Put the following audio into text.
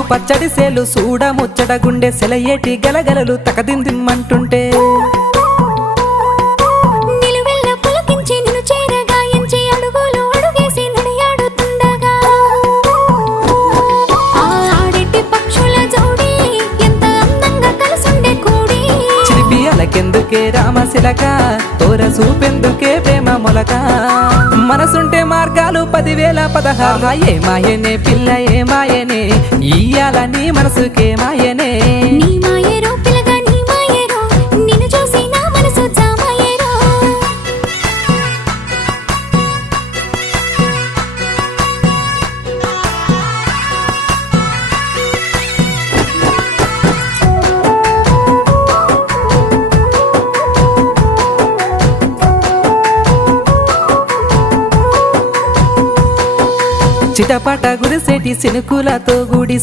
పచ్చడి సేలు సూడ ముచ్చట గుండె సెలయేటి గలగలలు తకదిందిమ్మంటుంటే నిలువెల్ల పులకించి నిన్ను చేరగాయించి అడుగులు అడుగేసి నడియాడుతుండగా ఆడెట్టి పక్షుల జోడి ఎంత అందంగా కలుసుండే కూడి చిలిపి అలకెందుకే రామశిలక తోర సూపెందుకే ప్రేమ మొలక మనసుంటే మార్గాలు 10,016 ఏ మాయనే పిల్ల ఏ మాయనే ఇయ్యాల నీ మనసుకే మాయనే నీ మాయేరో పిల్లగా నీ మాయేరో నిన్ను చూసి నా మనసు జామాయేరో చిటపట గురిసేటి సినుకులతో గుడి